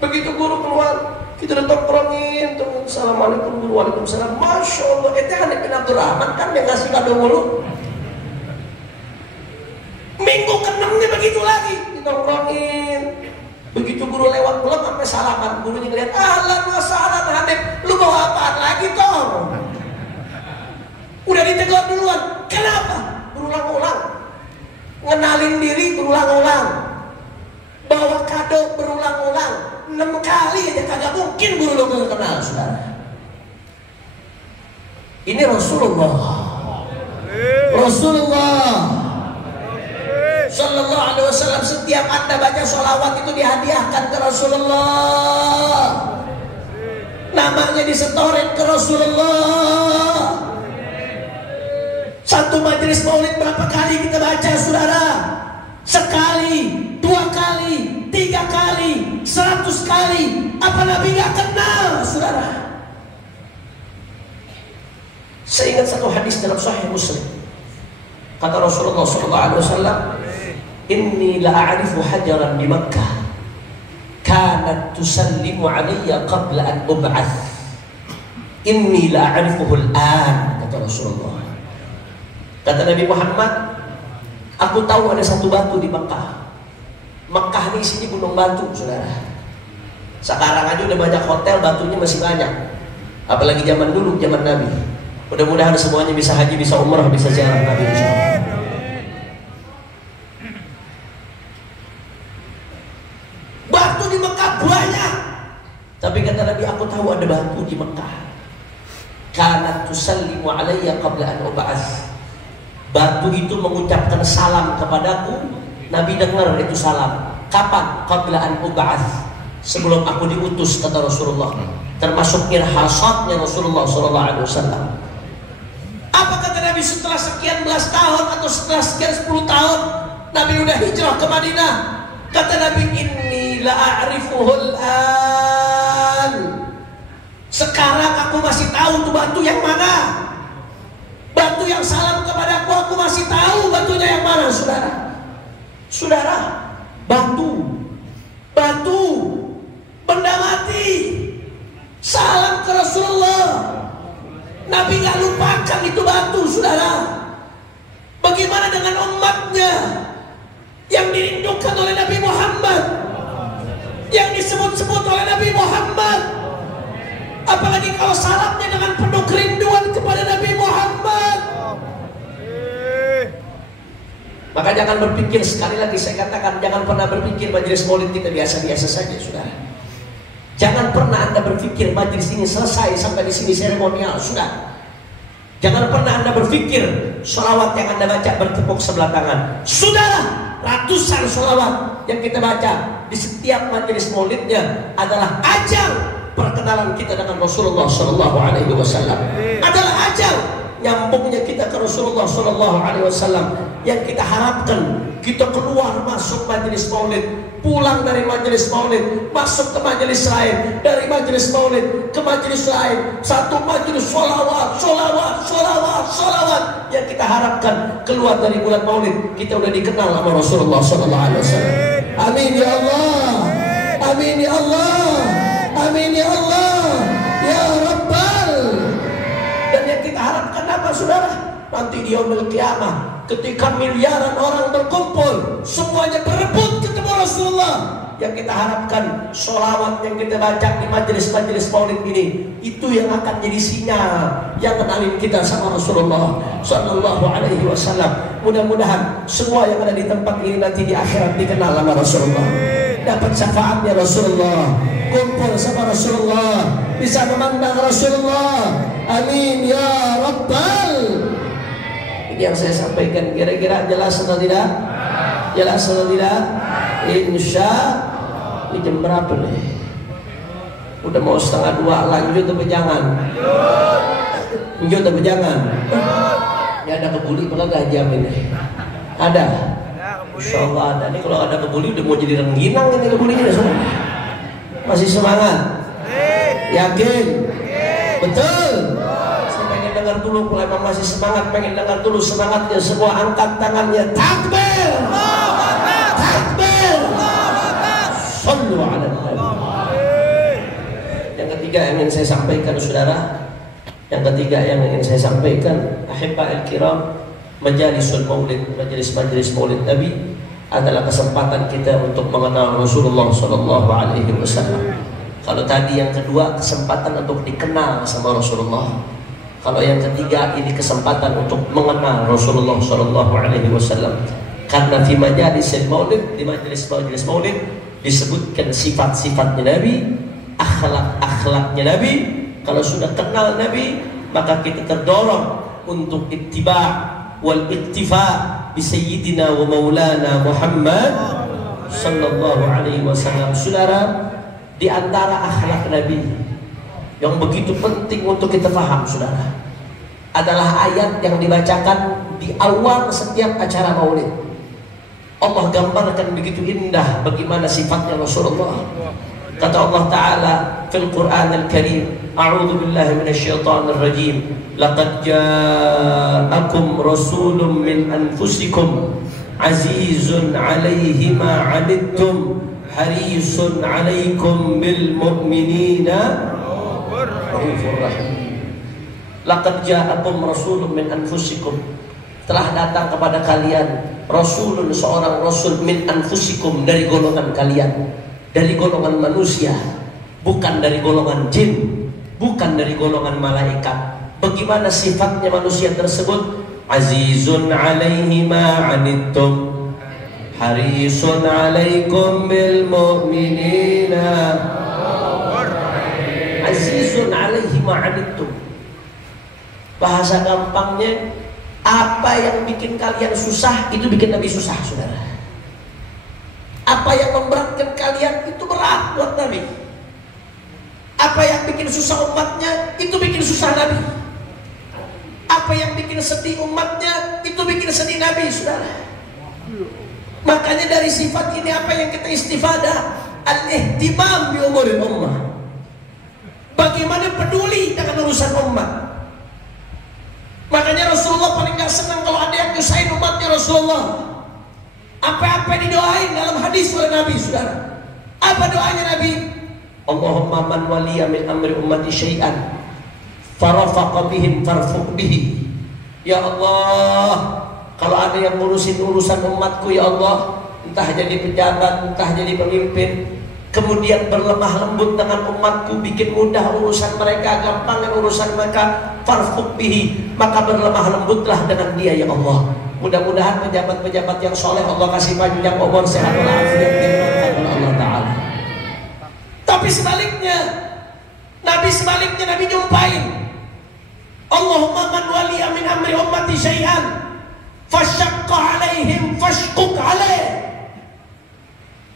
Begitu guru keluar, kita udah tongkrongin. Assalamualaikum guru. Waalaikumsalam. Masya Allah, itu Hanif bin Abdurrahman kan yang ngasih kado mulu. Minggu ke-6-nya begitu lagi, ditongkrongin. Begitu guru lewat pulang sampai salaman, gurunya ngeliat, ahlan wa sahlan Hanif, lu bawa apaan lagi toh? Udah ditegur duluan. Kenapa? Berulang-ulang. Ngenalin diri berulang-ulang. Bawa kado berulang-ulang. 6 kali aja kagak mungkin guru lu gak kenal, saudara. Ini Rasulullah. Rasulullah Sallallahu alaihi wasallam. Setiap Anda baca sholawat itu dihadiahkan ke Rasulullah. Namanya disetorin ke Rasulullah. Satu majelis maulid berapa kali kita baca, saudara? Sekali, 2 kali, 3 kali, 100 kali. Apa Nabi gak kenal, saudara? Saya ingat satu hadis dalam Sahih Muslim. Kata Rasulullah SAW, inni la'arifu hajaran di Makkah kanat tusallimu alayya qabla an ub'ath. Inni la'arifuhu al-an, kata Rasulullah. Kata Nabi Muhammad, aku tahu ada satu batu di Makkah. Makkah ini isinya gunung batu, saudara. Sekarang aja udah banyak hotel, batunya masih banyak. Apalagi zaman dulu, zaman Nabi. Mudah-mudahan semuanya bisa haji, bisa umrah, bisa ziarah Nabi, insyaallah. Mekah banyak. Tapi kata Nabi, aku tahu ada batu di Mekah. Kanat tusallimu alayya qabla an ub'ats. Batu itu mengucapkan salam kepadaku. Nabi dengar itu salam. Kapan? Qabla an ub'ats. Sebelum aku diutus, kata Rasulullah. Termasuk irhasatnya Rasulullah SAW. Apa kata Nabi setelah sekian belas tahun atau setelah sekian 10 tahun Nabi udah hijrah ke Madinah? Kata Nabi, inni la a'rifuhul an. Sekarang aku masih tahu tuh batu yang mana. Batu yang salam kepadaku, aku masih tahu batunya yang mana, saudara. Saudara, batu benda mati salam ke Rasulullah. Nabi gak lupakan itu batu, saudara. Bagaimana dengan umatnya yang dirindukan oleh Nabi Muhammad, yang disebut-sebut oleh Nabi Muhammad? Apalagi kalau salamnya dengan penuh kerinduan kepada Nabi Muhammad. Maka jangan berpikir, sekali lagi saya katakan, jangan pernah berpikir majelis maulid kita biasa-biasa saja, saudara. Jangan pernah Anda berpikir majelis ini selesai sampai di sini seremonial, sudah. Jangan pernah Anda berpikir sholawat yang Anda baca bertepuk sebelah tangan. Sudah, ratusan sholawat yang kita baca di setiap majelis maulidnya adalah ajang perkenalan kita dengan Rasulullah SAW. Adalah ajang nyambungnya kita ke Rasulullah SAW. Yang kita harapkan, kita keluar masuk majelis maulid, pulang dari majelis maulid, masuk ke majelis lain, dari majelis maulid ke majelis lain, satu majelis sholawat. Yang kita harapkan keluar dari bulan maulid, kita udah dikenal sama Rasulullah SAW. Amin ya Allah, amin ya Allah, amin ya Allah, ya Rabbal. Dan yang kita harapkan apa, saudara? Nanti di yaumil qiyamah, ketika miliaran orang berkumpul, semuanya berebut ketemu Rasulullah. Yang kita harapkan, sholawat yang kita baca di majelis-majelis maulid ini, itu yang akan jadi sinyal yang kenalin kita sama Rasulullah Sallallahu Alaihi Wasallam. Mudah-mudahan semua yang ada di tempat ini nanti di akhirat dikenal sama Rasulullah, dapat syafaatnya Rasulullah, kumpul sama Rasulullah, bisa memandang Rasulullah. Amin ya Rabbal. Ini yang saya sampaikan, kira-kira jelas atau tidak? Jelas atau tidak? Insya ini jam berapa nih? Udah mau 1:30, lanjut atau jangan? Lanjut atau jangan? Ya ada kebuli berapa jam ini? Ada? Insya Allah ada. Ini kalau ada kebuli udah mau jadi rengginang ini kebulinya semua. Masih semangat? Yakin? Betul? Dengar dulu, kalau emang masih semangat, pengen dengar dulu semangatnya, semua angkat tangannya. Takbir, takbir, sallu ala nabi. Yang ketiga yang ingin saya sampaikan, saudara, yang ketiga yang ingin saya sampaikan, ahibba'il kiram, majalisul maulid, majelis-majelis maulid Nabi adalah kesempatan kita untuk mengenal Rasulullah SAW. Kalau tadi yang kedua, kesempatan untuk dikenal sama Rasulullah. Kalau yang ketiga, ini kesempatan untuk mengenal Rasulullah SAW. Karena di majelis maulid, di majelis maulid disebutkan sifat-sifatnya Nabi, akhlak-akhlaknya Nabi. Kalau sudah kenal Nabi, maka kita terdorong untuk ittiba' wal iktifa bi sayyidina wa maulana Muhammad sallallahu alaihi wasallam. Saudara, di antara akhlak Nabi yang begitu penting untuk kita paham, saudara, adalah ayat yang dibacakan di awal setiap acara maulid. Allah gambarkan begitu indah bagaimana sifatnya Rasulullah. Kata Allah Ta'ala fil Quran Al-Karim, a'udzu billahi minasyaitonir rajim, laqad ja'akum rasulun min anfusikum azizun 'alaihi ma 'anittum harisun 'alaikum bil mu'minina raufur rahim. Laqad ja'akum rasulun min anfusikum, telah datang kepada kalian rasulun, seorang rasul, min anfusikum, dari golongan kalian, dari golongan manusia, bukan dari golongan jin, bukan dari golongan malaikat. Bagaimana sifatnya manusia tersebut? Azizun 'alaihi ma 'anittum, harisun alaikum bil mu'minina azizun alaihi ma'anittum. Bahasa gampangnya, apa yang bikin kalian susah itu bikin Nabi susah, saudara. Apa yang memberatkan kalian itu berat buat Nabi. Apa yang bikin susah umatnya itu bikin susah Nabi. Apa yang bikin sedih umatnya itu bikin sedih Nabi, saudara. Makanya dari sifat ini apa yang kita istifadah? Al-ihtimam bi umuril ummah. Bagaimana peduli dengan urusan umat. Makanya Rasulullah paling gak senang kalau ada yang nyusahin umatnya Rasulullah. Apa-apa didoain dalam hadis oleh Nabi, saudara. Apa doanya Nabi? Allahumma man waliya min amri ummati syai'an farafaqa bihim farfuq bihi. Ya Allah, kalau ada yang ngurusin urusan umatku, ya Allah, entah jadi pejabat, entah jadi pemimpin, kemudian berlemah lembut dengan umatku, bikin mudah urusan mereka, gampangin urusan mereka, farfuq bihi, maka berlemah lembutlah dengan dia, ya Allah. Mudah-mudahan pejabat-pejabat yang soleh Allah kasih panjang umur, sehat walafiat, dirahmati oleh Allah Ta'ala. Tapi sebaliknya, Nabi jumpain, Allahumma man waliya min amri ummati syai'an fashaqqa alaihim fashquq alaih.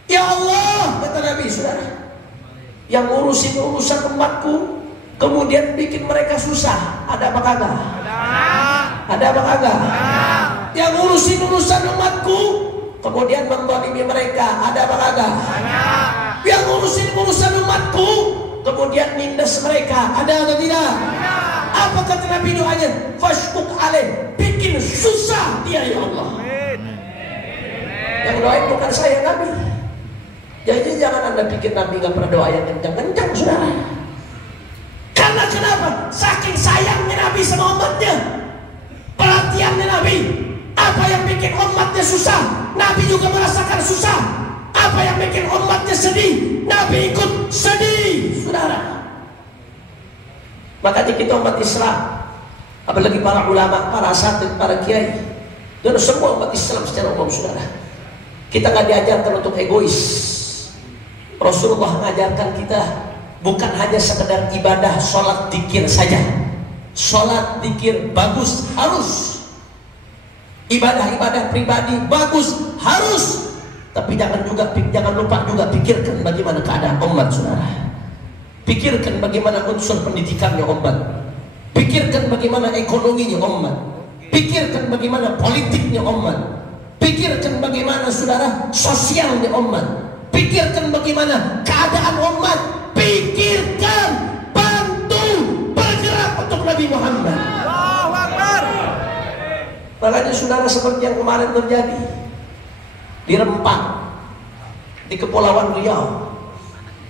Ya Allah, kata Nabi, saudara, yang ngurusin urusan umatku kemudian bikin mereka susah, ada apa kagak? Ada apa kagak? Yang ngurusin urusan umatku kemudian menzalimi mereka, ada apa kagak? Yang ngurusin urusan umatku kemudian nindas mereka, ada atau tidak? Apa kata Nabi doanya? Fashquq alaih, bikin susah dia, ya Allah. Yang doain bukan saya, Nabi. Jadi jangan Anda pikir Nabi gak pernah doa yang kencang-kencang, saudara. Karena kenapa? Saking sayangnya Nabi sama umatnya, perhatiannya Nabi. Apa yang bikin umatnya susah, Nabi juga merasakan susah. Apa yang bikin umatnya sedih, Nabi ikut sedih, saudara. Makanya kita umat Islam, apalagi para ulama, para asatidz, para kiai, dan semua umat Islam secara umum, saudara, kita gak diajarkan untuk egois. Rasulullah mengajarkan kita bukan hanya sekedar ibadah, sholat, zikir saja. Sholat, zikir bagus, harus. Ibadah-ibadah pribadi bagus, harus. Tapi jangan lupa juga pikirkan bagaimana keadaan umat, saudara. Pikirkan bagaimana unsur pendidikannya umat. Pikirkan bagaimana ekonominya umat. Pikirkan bagaimana politiknya umat. Pikirkan bagaimana, saudara, sosialnya umat. Pikirkan bagaimana keadaan umat. Pikirkan, bantu, bergerak untuk Nabi Muhammad. Allahu Akbar. Makanya saudara, seperti yang kemarin terjadi di Rempang, di Kepulauan Riau,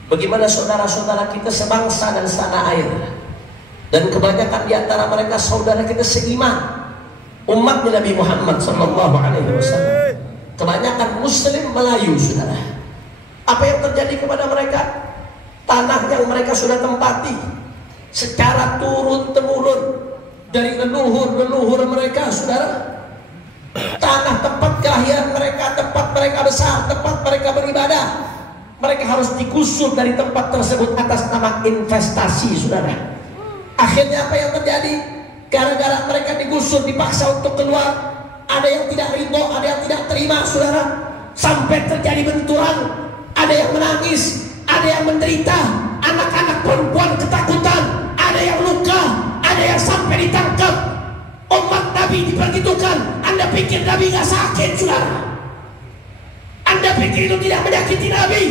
bagaimana saudara-saudara kita sebangsa dan setanah air, dan kebanyakan di antara mereka saudara kita seiman, umatnya Nabi Muhammad SAW. Kebanyakan Muslim Melayu, saudara. Apa yang terjadi kepada mereka? Tanah yang mereka sudah tempati secara turun-temurun dari leluhur mereka, saudara. Tanah tempat kelahiran mereka, tempat mereka besar, tempat mereka beribadah, mereka harus digusur dari tempat tersebut atas nama investasi, saudara. Akhirnya apa yang terjadi? Gara-gara mereka digusur, dipaksa untuk keluar, ada yang tidak ridho, ada yang tidak terima, saudara. Sampai terjadi benturan, ada yang menangis, ada yang menderita, anak-anak perempuan ketakutan, ada yang luka, ada yang sampai ditangkap. Umat Nabi dipergitukan. Anda pikir Nabi gak sakit, saudara? Anda pikir itu tidak menyakiti Nabi?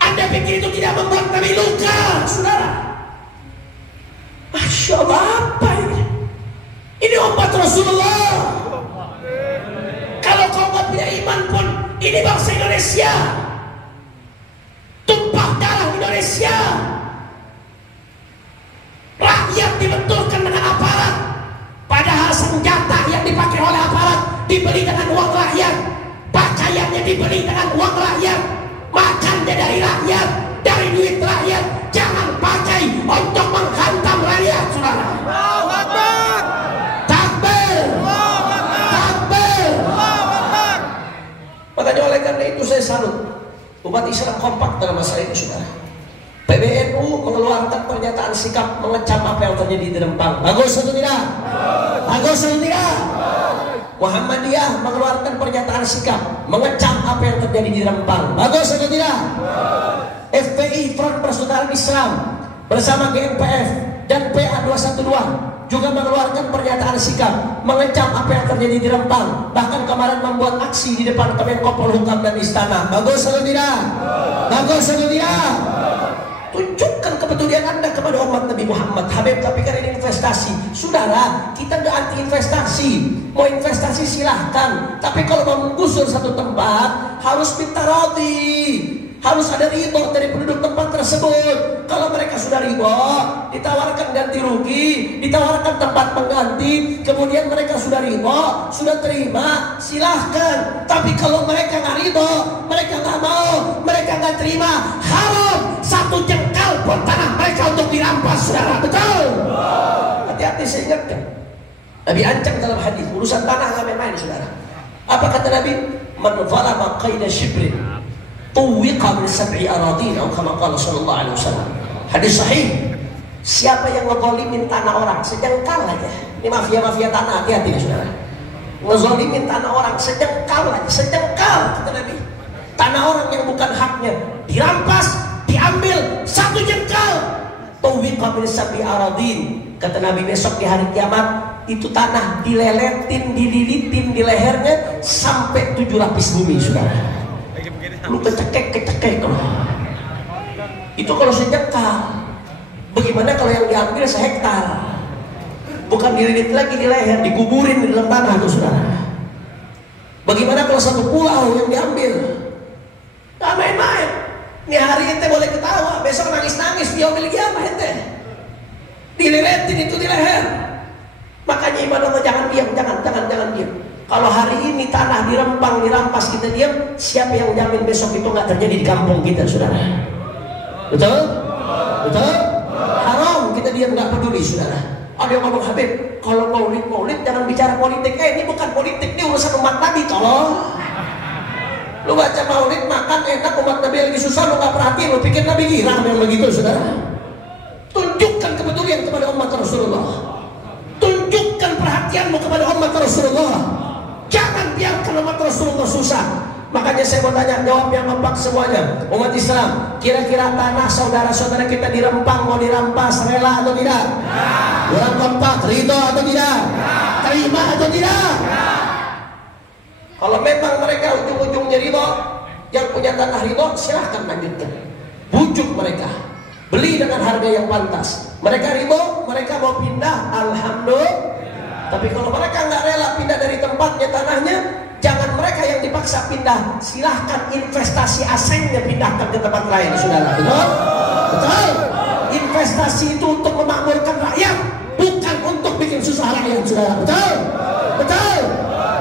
Anda pikir itu tidak membuat Nabi luka, saudara? Masya Allah, apa ini? Ini umat Rasulullah. Kalau kau gak punya iman pun, ini bangsa Indonesia, tumpah darah Indonesia. Rakyat dibenturkan dengan aparat, padahal senjata yang dipakai oleh aparat dibeli dengan uang rakyat, pakaiannya dibeli dengan uang rakyat, makannya dari rakyat, dari duit rakyat. Jangan pakai untuk menghantam rakyat, saudara. Allahu Akbar. Takbir. Allahu Akbar. Takbir. Allahu Akbar. karena itu saya salut. Umat Islam kompak dalam masalah ini, saudara. PBNU mengeluarkan pernyataan sikap mengecam apa yang terjadi di Rempang. Bagus atau tidak? Bagus atau tidak? Muhammadiyah mengeluarkan pernyataan sikap mengecam apa yang terjadi di Rempang. Bagus atau tidak? FPI, Front Persaudaraan Islam, bersama GNPF dan PA212 juga mengeluarkan pernyataan sikap mengecam apa yang terjadi di Rempang. Bahkan kemarin membuat aksi di depan Kemenko Polhukam dan Istana. Bagus atau tidak? Bagus atau tidak? Tunjukkan kepedulian Anda kepada umat Nabi Muhammad. Habib, tapi kan ini investasi. Saudara, kita nggak anti investasi. Mau investasi silahkan. Tapi kalau mau menggusur satu tempat, harus minta roti. Harus ada ridho dari penduduk tempat tersebut. Kalau mereka sudah ridho, ditawarkan ganti rugi, ditawarkan tempat pengganti, kemudian mereka sudah ridho, sudah terima, silahkan. Tapi kalau mereka nggak ridho, mereka nggak mau, mereka nggak terima, haram satu jengkal pun tanah mereka untuk dirampas, saudara. Betul? Hati-hati, saya ingatkan. Nabi ancam dalam hadis, urusan tanah nggak main-main, saudara. Apa kata Nabi? Man zalama qaida shibrin tuwiqa min sab'i aradin, atau kama qala sallallahu alaihi wasallam. Hadis sahih. Siapa yang ngezalimin tanah orang sejengkal aja. Ini mafia-mafia tanah, hati-hati ya, saudara. Ngezalimin tanah orang sejengkal aja, sejengkal, kata Nabi. Tanah orang yang bukan haknya dirampas, diambil satu jengkal. Tuwiqa min sab'i aradin. Kata Nabi, besok di hari kiamat itu tanah dileletin, dililitin di lehernya sampai 7 lapis bumi, saudara. Lu kecekek. Itu kalau sejengkal. Bagaimana kalau yang diambil sehektar? Bukan dililit lagi di leher, dikuburin di dalam tanah tuh, saudara. Bagaimana kalau satu pulau yang diambil? Gak main-main. Ini hari ente boleh ketawa, besok nangis-nangis dia ambil kiamat ente. Dililetin itu di leher. Makanya ibadah Allah, jangan diam, jangan diam. Kalau hari ini tanah di Rempang dirampas, kita diam, siapa yang jamin besok itu nggak terjadi di kampung kita, saudara? Betul? Betul? Haram kita diam, nggak peduli, saudara. Ada yang ngomong, Habib, kalau maulid jangan bicara politik. Ini bukan politik, ini urusan umat Nabi, tolong. Lu baca maulid, makan enak, umat Nabi lagi susah, lu nggak perhatiin, lu pikir Nabi girang yang begitu, saudara? Tunjukkan kepedulian kepada umat Rasulullah. Tunjukkan perhatianmu kepada umat Rasulullah. Jangan biarkan umat Rasulullah susah. Makanya saya mau tanya, jawab yang kompak semuanya. Umat Islam, kira-kira tanah saudara-saudara kita di Rempang mau dirampas, rela atau tidak? Orang kompak, ridho atau tidak? Terima atau tidak? Kalau memang mereka ujung-ujungnya ridho, yang punya tanah ridho, silahkan lanjutkan. Bujuk mereka, beli dengan harga yang pantas. Mereka ridho, mereka mau pindah, alhamdulillah. Tapi kalau mereka nggak rela pindah dari tempatnya, tanahnya, jangan mereka yang dipaksa pindah. Silahkan investasi asingnya pindahkan ke tempat lain, saudara. Betul? Betul? Investasi itu untuk memakmurkan rakyat, bukan untuk bikin susah rakyat, saudara. Betul? Betul?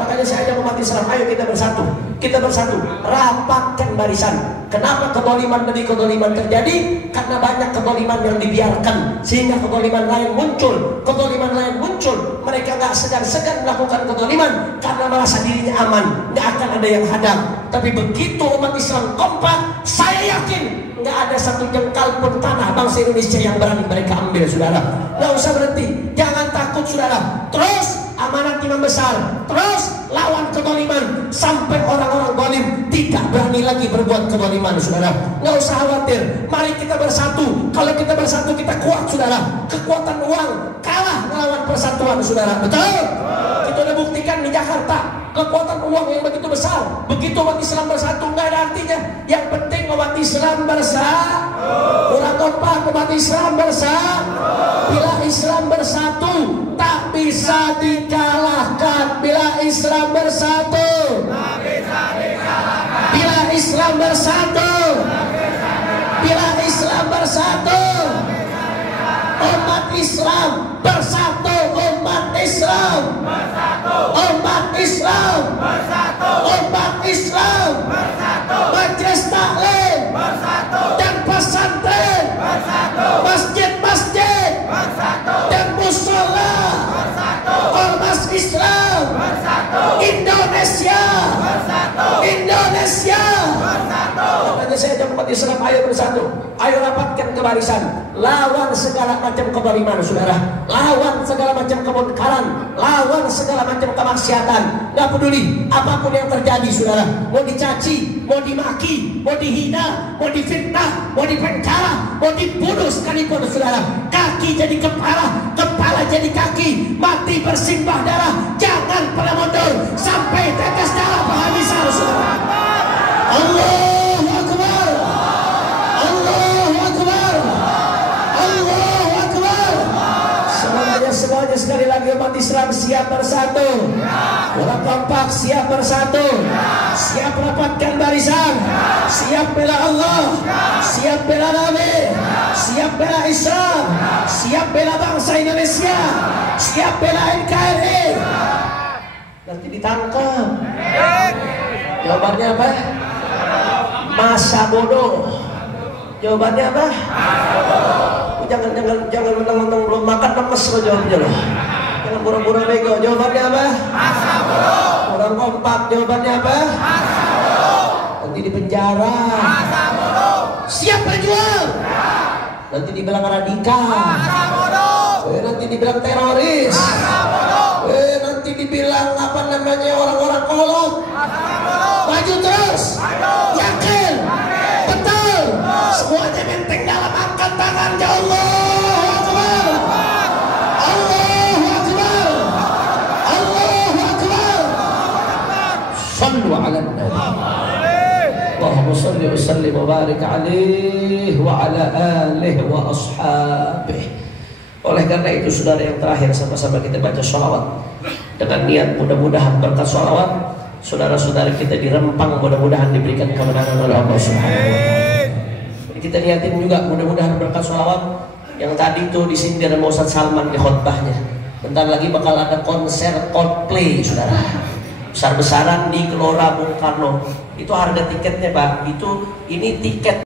Makanya saya ajak umat Islam, ayo kita bersatu. Kita bersatu, rapatkan barisan. Kenapa kedoliman demi kedoliman terjadi? Karena banyak kedoliman yang dibiarkan, sehingga kedoliman lain muncul. Kedoliman lain muncul. Mereka gak segan-segan melakukan kedoliman karena merasa dirinya aman, gak akan ada yang hadang. Tapi begitu umat Islam kompak, saya yakin gak ada satu jengkal pun tanah bangsa Indonesia yang berani mereka ambil, saudara. Gak usah berhenti, jangan takut, saudara. Terus amanat imam besar, terus lawan kedoliman sampai orang-orang zalim tidak berani lagi berbuat kedoliman, saudara. Nggak usah khawatir, mari kita bersatu. Kalau kita bersatu kita kuat, saudara. Kekuatan uang kalah melawan persatuan, saudara. Betul? Kita udah buktikan di Jakarta. Kekuatan uang yang begitu besar, begitu umat Islam bersatu, nggak ada artinya. Yang penting umat Islam bersatu. Kurang kompak, umat Islam bersatu. Bila Islam bersatu, tak bisa dikalahkan. Bila Islam bersatu, bila Islam bersatu, bila Islam bersatu, umat Islam bersatu, umat Islam bersatu, umat Islam bersatu, umat Islam bersatu, majelis taklim bersatu, dan pesantren bersatu, masjid-masjid bersatu, dan mushola bersatu, ormas Islam bersatu, Indonesia bersatu, Indonesia makanya saya ajak umat Islam, ayo bersatu, ayo rapatkan kebarisan, lawan segala macam kezaliman saudara, lawan segala macam kemungkaran, lawan segala macam kemaksiatan. Gak peduli apapun yang terjadi saudara, mau dicaci, mau dimaki, mau dihina, mau difitnah, mau dipenjara, mau dibunuh sekalipun saudara, kaki jadi kepala, kepala jadi kaki, mati bersimbah darah, jangan pernah mundur sampai tetes darah penghabisan saudara. Allahu Akbar, Allahu Akbar, Allahu Akbar. Semuanya sekali lagi umat Islam siap bersatu, orang kompak siap bersatu, siap rapatkan barisan, siap bela Allah, siap bela Nabi, siap bela Islam, siap bela bangsa Indonesia, siap bela NKRI. Nanti ditangkap. Jawabannya apa? Masa bodoh. Jawabannya apa? Jangan mentang-mentang belum makan lemes lo jawabnya loh. Jangan pura-pura bego. Jawabannya apa? Masa bodoh. Orang kompak. Jawabannya apa? Masa bodoh. Nanti di penjara. Masa bodoh. Siap berjuang. Nanti dibilang radikal. Masa bodoh. Nanti dibilang teroris. Masa bodoh. Nanti dibilang apa namanya orang-orang kolot. Maju terus, yakin, betul, semuanya penting dalam angkat tangan ya Allah Akbar, Allahu Akbar, Allahu Akbar. Sallu ala Nabi. Allahumma salli wa sallim wa barik alaihi wa ala alihi wa ashabihi. Oleh karena itu saudara, yang terakhir sama-sama kita baca sholawat dengan niat mudah-mudahan berkat sholawat saudara-saudara kita di Rempang mudah-mudahan diberikan kemenangan oleh Allah Subhanahu wa taala. Kita niatin juga mudah-mudahan berkat sholawat yang tadi tuh disindir sama Ustaz Salman di khutbahnya. Bentar lagi bakal ada konser Coldplay saudara, besar-besaran di Gelora Bung Karno. Itu harga tiketnya Pak, ini tiket